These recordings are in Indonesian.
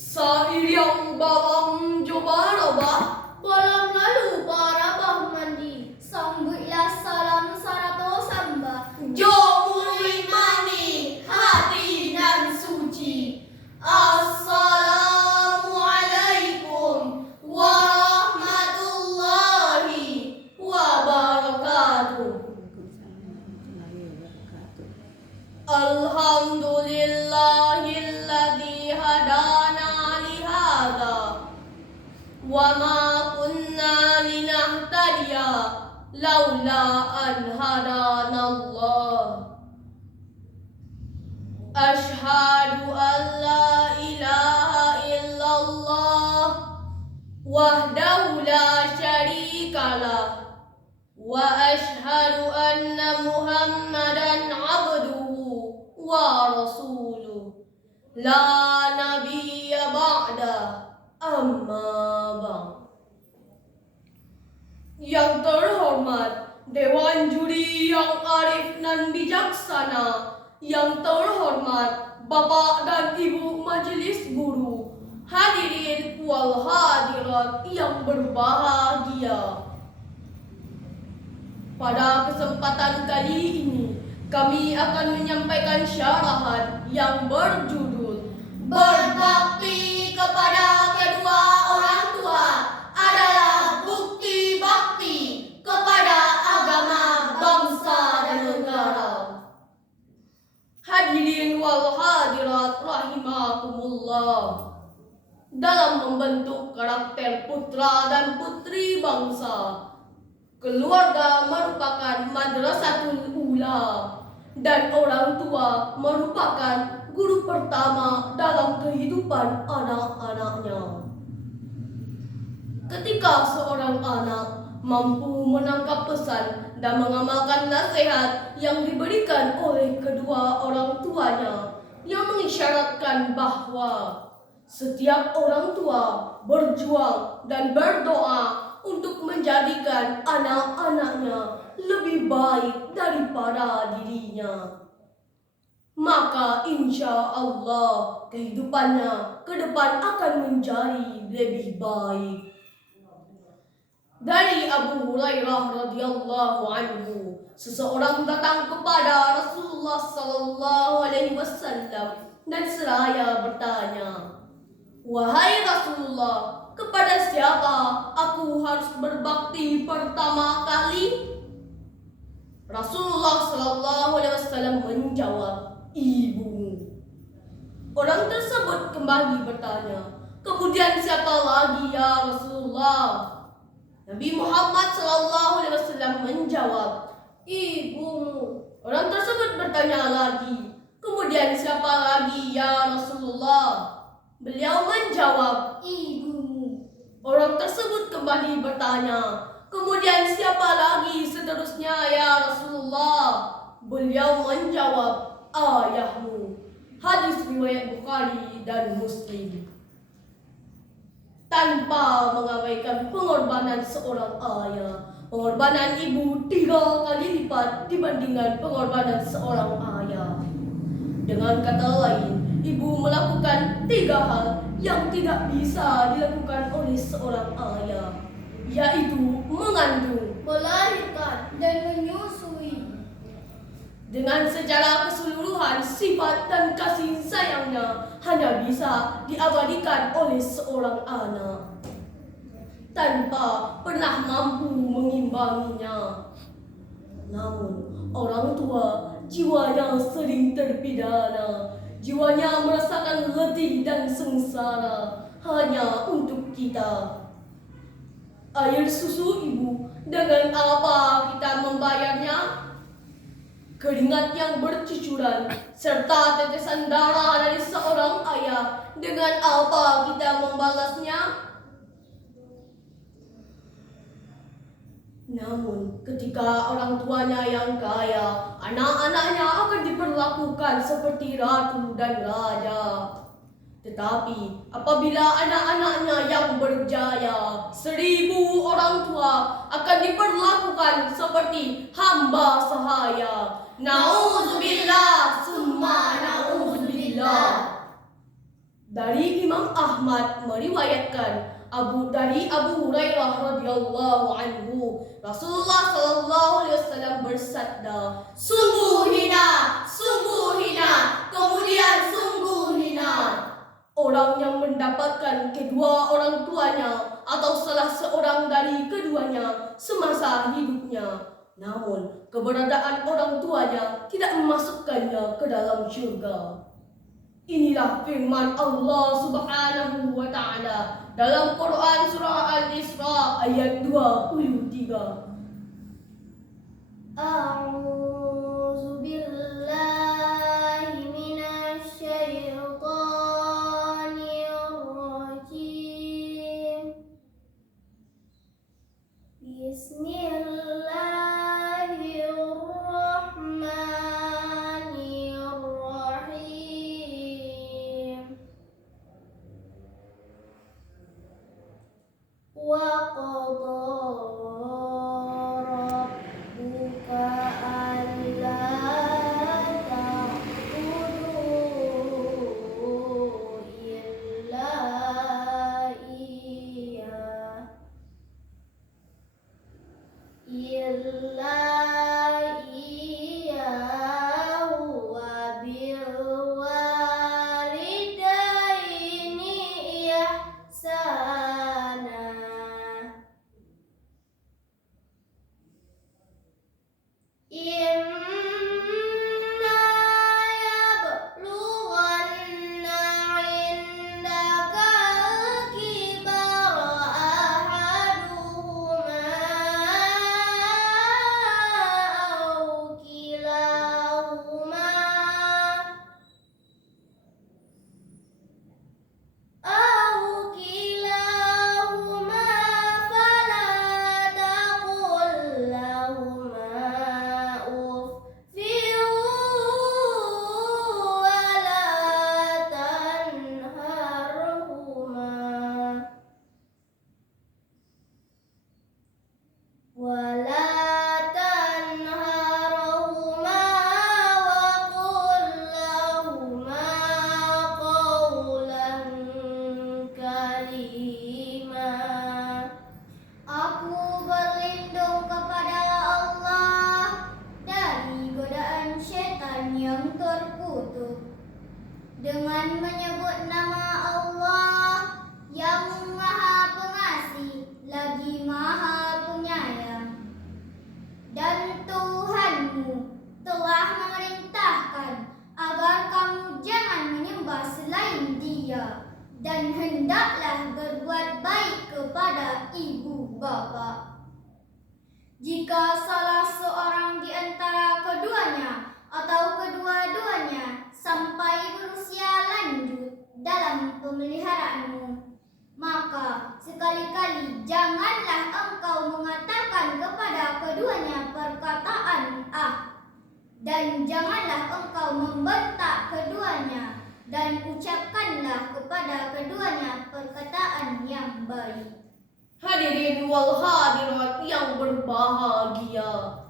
Sairing balang jobaraba Balang lalu para bah mandi sambutlah salam sarato samba jomuri mani hati nan suci. Assalamualaikum warahmatullahi wabarakatuh. Alhamdulillahilladzi hadana li hadza wa ma kunna linahtadiya laula an hadana Allah. Ashhadu an la ilaha illallah wahdahu la syarikalah wa ashhadu anna Muhammadan abduhu wa rasuluh la nabiyya ba'da amma ba'd. Yang terhormat Dewan Juri yang arif dan bijaksana, yang terhormat Bapak dan Ibu Majelis Guru, hadirin wal hadirat yang berbahagia. Pada kesempatan kali ini, kami akan menyampaikan syarahan yang berjudul Berbakti kepada kedua orang tua adalah bukti bakti kepada agama, bangsa, dan negara. Hadirin wal hadirat rahimakumullah. Dalam membentuk karakter putra dan putri bangsa, keluarga merupakan madrasatul ula dan orang tua merupakan guru pertama dalam kehidupan anak-anaknya. Ketika seorang anak mampu menangkap pesan dan mengamalkan nasihat yang diberikan oleh kedua orang tuanya, yang mengisyaratkan bahwa setiap orang tua berjuang dan berdoa untuk menjadikan anak-anaknya lebih baik daripada dirinya, maka insya Allah kehidupannya ke depan akan menjadi lebih baik. Dari Abu Hurairah radhiyallahu anhu, seseorang datang kepada Rasulullah sallallahu alaihi wasallam dan seraya bertanya, "Wahai Rasulullah, kepada siapa aku harus berbakti pertama kali?" Rasulullah sallallahu alaihi wasallam menjawab, "Ibumu." Orang tersebut kembali bertanya, "Kemudian siapa lagi ya Rasulullah?" Nabi Muhammad sallallahu alaihi wasallam menjawab, "Ibumu." Orang tersebut bertanya lagi, "Kemudian siapa lagi ya Rasulullah?" Beliau menjawab, "Ibumu." Orang tersebut kembali bertanya, "Kemudian siapa lagi seterusnya ya Rasulullah?" Beliau menjawab, "Ayahmu." Hadis riwayat Bukhari dan Muslim. Tanpa mengabaikan pengorbanan seorang ayah, pengorbanan ibu 3 kali lipat dibandingkan pengorbanan seorang ayah. Dengan kata lain, ibu melakukan 3 hal yang tidak bisa dilakukan oleh seorang ayah, yaitu mengandung, melahirkan dan menyusui. Dengan secara keseluruhan, sifat dan kasih sayangnya hanya bisa diabadikan oleh seorang anak tanpa pernah mampu mengimbanginya. Namun, orang tua jiwanya sering terpidana, jiwanya merasakan letih dan sengsara hanya untuk kita. Air susu ibu, dengan apa kita membayarnya? Keringat yang bercucuran serta tetesan darah dari seorang ayah, dengan apa kita membalasnya? Namun ketika orang tuanya yang kaya, anak-anaknya akan diperlakukan seperti ratu dan raja. Tetapi apabila anak-anaknya yang berjaya, 1000 orang tua akan diperlakukan seperti hamba sahaya. Nauzubillah summa nauzubillah. Dari Imam Ahmad meriwayatkan dari Abu Hurairah radhiyallahu anhu, Rasulullah sallallahu alaihi wasallam bersabda, sungguh hina, kemudian sungguh hina orang yang mendapatkan kedua orang tuanya atau salah seorang dari keduanya semasa hidupnya, namun keberadaan orang tuanya tidak memasukkannya ke dalam surga. Inilah firman Allah Subhanahu wa Ta'ala dalam Quran surah Al-Isra ayat 23. A'udzu billahi minasy syaithanir rajim. Bismillahirrahmanirrahim. Wa illa iyyahu wa bil walidaini ihsana. Imma yablughanna 'indaka al-kibara ahaduhuma aw kilahuma fala taqul lahuma uffin wa la tanharhuma wa qul lahuma qawlan karima. Aku berlindung kepada Allah dari godaan setan yang terkutuk dengan menyebut nama Allah yang Maha Pengasih lagi Maha Penyayang. Dan Tuhanmu telah memerintahkan agar kamu jangan menyembah selain Dia, dan hendaklah berbuat baik kepada ibu bapa. Jika salah seorang di antara keduanya atau kedua-duanya sampai berusia lanjut dalam pemeliharaanmu, maka sekali-kali janganlah engkau mengatakan kepada keduanya perkataan "ah", dan janganlah engkau membentak keduanya, dan ucapkanlah kepada keduanya perkataan yang baik. Hadirin wal hadirat yang berbahagia,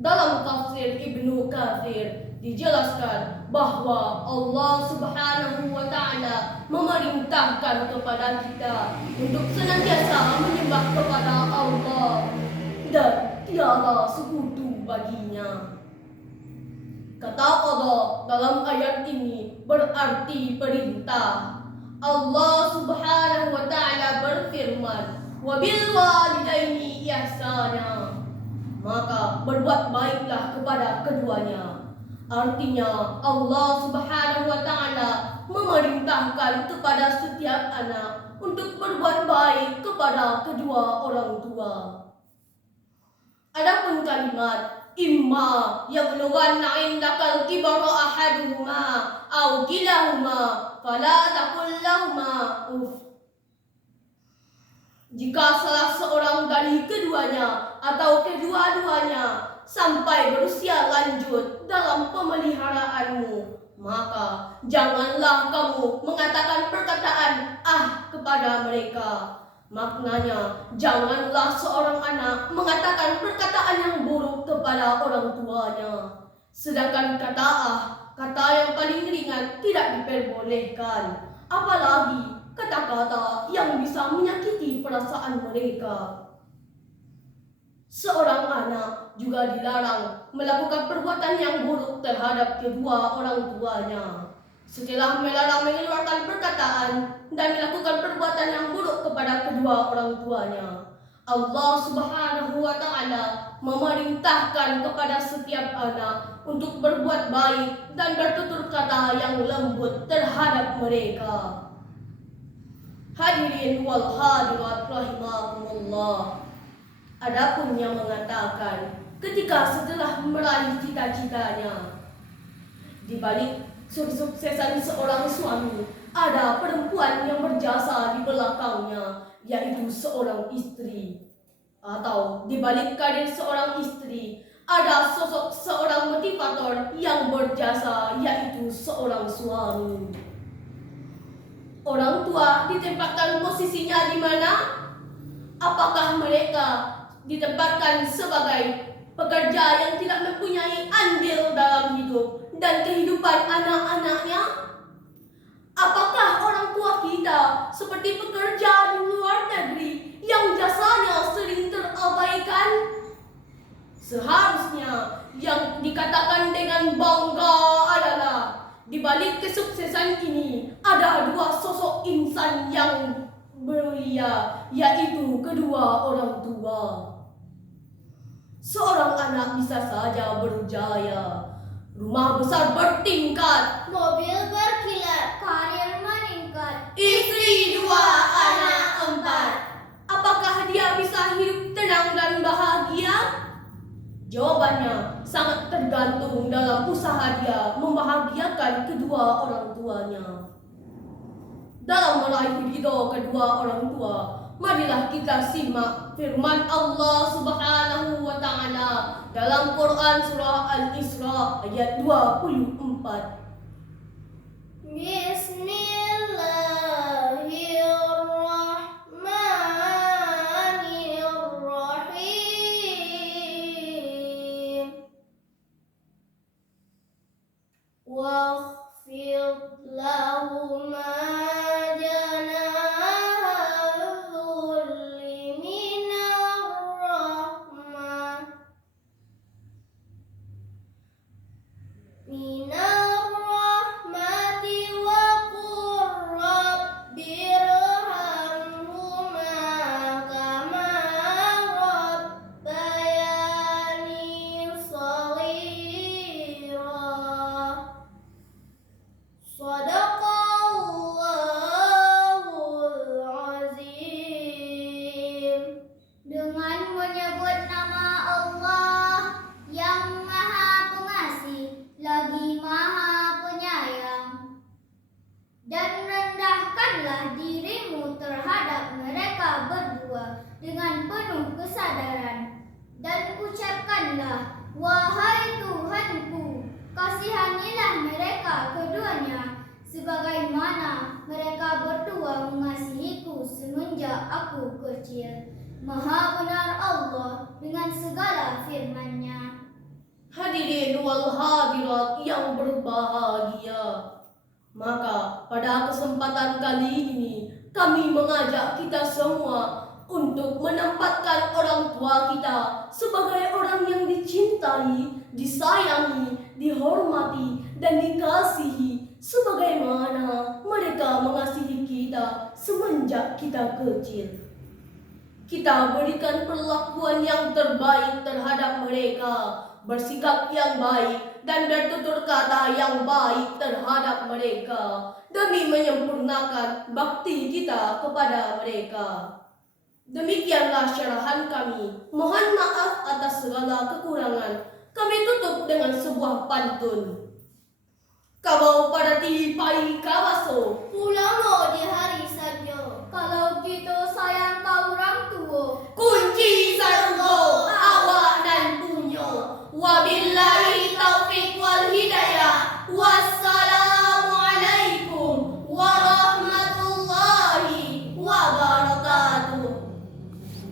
dalam tafsir Ibnu Katsir dijelaskan bahwa Allah Subhanahu wa Ta'ala memerintahkan kepada kita untuk senantiasa menyembah kepada Allah dan tiada sekutu baginya. Kata Allah dalam ayat ini berarti perintah. Allah Subhanahu wa Ta'ala berfirman, "Wabil walidaini ihsana", maka berbuat baiklah kepada keduanya. Artinya Allah Subhanahu wa Ta'ala memerintahkan kepada setiap anak untuk berbuat baik kepada kedua orang tua. Adapun kalimat imma yablughanna 'indakal kibara ahaduhuma aw kilahuma fala taqul lahuma uff. Jika salah seorang dari keduanya atau kedua-duanya sampai berusia lanjut dalam pemeliharaanmu, maka janganlah kamu mengatakan perkataan "ah" kepada mereka. Maknanya, janganlah seorang anak mengatakan perkataan yang buruk kepada orang tuanya. Sedangkan kata "ah", kata yang paling ringan, tidak diperbolehkan. apalagi kata-kata yang bisa menyakiti perasaan mereka. Seorang anak juga dilarang melakukan perbuatan yang buruk terhadap kedua orang tuanya. Setelah melarang mengeluarkan perkataan dan melakukan perbuatan yang buruk kepada kedua orang tuanya, Allah Subhanahu wa Ta'ala memerintahkan kepada setiap anak untuk berbuat baik dan bertutur kata yang lembut terhadap mereka. Hadirin wal hadirat rahimakumullah. Adapun yang mengatakan ketika setelah meraih cita-citanya, di balik kesuksesan seorang suami, ada perempuan yang berjasa di belakangnya, yaitu seorang istri. Atau di balik karir seorang istri, ada sosok seorang motivator yang berjasa, yaitu seorang suami. Orang tua ditempatkan posisinya di mana? Apakah mereka ditempatkan sebagai pekerja yang tidak mempunyai andil dalam hidup dan kehidupan anak-anaknya? Apakah orang tua kita seperti pekerja di luar negeri yang jasanya sering terabaikan? Seharusnya yang dikatakan dengan bangga adalah di balik kesuksesan ini ada dua sosok insan yang mulia, yaitu kedua orang tua. Seorang anak bisa saja berjaya, rumah besar bertingkat, Mobil berkilat, karir meningkat. istri 2, anak 4. Apakah dia bisa hidup tenang dan bahagia? Jawabannya sangat tergantung dalam usaha dia membahagiakan kedua orang tuanya. Dalam meraih ridho kedua orang tua, marilah kita simak firman Allah Subhanahu wa Ta'ala dalam Quran surah Al-Isra ayat 24. Bismillahirrahmanirrahim. Wakhfid lahuma janaha dhulli minar rahmah. Minar rahmati wa qur rabbirhamhuma kama rabbayani shaghira. Shadaqallahul azim. Dengan menyebut nama Allah yang Maha Pengasih lagi Maha Penyayang, dan rendahkanlah dirimu terhadap mereka berdua dengan penuh kesadaran, dan ucapkanlah, wahai Tuhanku, kasihanilah mereka keduanya sebagaimana mereka berdua mengasihiku semenjak aku kecil. Maha benar Allah dengan segala firman-Nya. Hadirin wal hadirat yang berbahagia, maka pada kesempatan kali ini kami mengajak kita semua untuk menempatkan orang tua kita sebagai orang yang dicintai, disayangi, dihormati, dan dikasihi sebagaimana mereka mengasihi kita semenjak kita kecil. Kita berikan perlakuan yang terbaik terhadap mereka, bersikap yang baik dan bertutur kata yang baik terhadap mereka demi menyempurnakan bakti kita kepada mereka. Demikianlah syarahan kami. Mohon maaf atas segala kekurangan. Kami tutup dengan sebuah pantun. Kabau pada tipai kawaso, Pulang lo di hari saja. Kalau gitu sayang